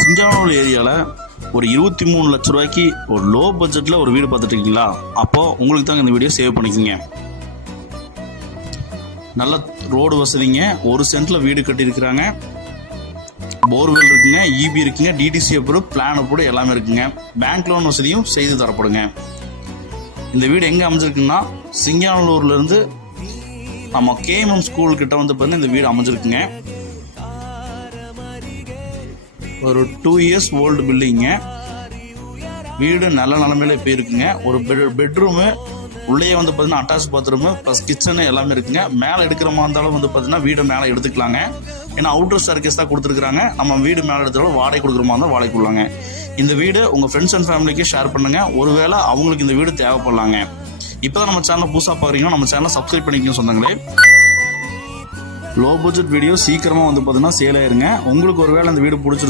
சிங்கானூர் ஏரியாவில் ஒரு 23 லட்ச ரூபாய்க்கு ஒரு லோ பட்ஜெட்டில் ஒரு வீடு பார்த்துட்டு இருக்கீங்களா? அப்போது உங்களுக்கு தாங்க இந்த வீடியோ சேவ் பண்ணிக்கோங்க. நல்ல ரோடு வசதிங்க, 1 சென்ட்டில் வீடு கட்டியிருக்கிறாங்க, போர்வெல் இருக்குங்க, இபி இருக்குங்க, டிடிசி அப்ரூவ், பிளான் அப்ரூவ் எல்லாமே இருக்குங்க. பேங்க் லோன் வசதியும் செய்து தரப்படுங்க. இந்த வீடு எங்கே அமைஞ்சிருக்குன்னா சிங்கானூர்லேருந்து நம்ம கேஎம்எம் ஸ்கூல் கிட்ட வந்து பார்த்தீங்கன்னா இந்த வீடு அமைஞ்சிருக்குங்க. ஒரு 2 இயர்ஸ் ஓல்டு பில்டிங்க. வீடு நல்ல நிலமையில இப்போ இருக்குங்க. ஒரு பெட்ரூமு உள்ளே வந்து பார்த்தீங்கன்னா அட்டாச் பாத்ரூமு ப்ளஸ் கிச்சனு எல்லாமே இருக்குங்க. மேலே எடுக்கிற மாதிரி இருந்தாலும் வந்து பார்த்தீங்கன்னா வீடு மேலே எடுத்துக்கலாங்க. ஏன்னா அவுட்டர் ஸ்டேர்கேஸ் தான் கொடுத்துருக்காங்க. நம்ம வீடு மேலே எடுத்தாலும் வாடகை கொடுக்குற மாதிரி இருந்தால் வாடகை கொடுலாங்க. இந்த வீடு உங்கள் ஃப்ரெண்ட்ஸ் அண்ட் ஃபேமிலிக்கு ஷேர் பண்ணுங்கள். ஒருவேளை அவங்களுக்கு இந்த வீடு தேவைப்படலாங்க. இப்போ தான் நம்ம சேனலை புதுசாக பார்க்குறீங்கன்னா நம்ம சேனலை சப்ஸ்கிரைப் பண்ணிக்கணும் சொன்னாங்களே. லோ பட்ஜெட் வீடியோ சீக்கிரமாக வந்து பார்த்தீங்கன்னா சேல் ஆயிருங்க. உங்களுக்கு ஒருவேளை இந்த வீடு பிடிச்சிருந்து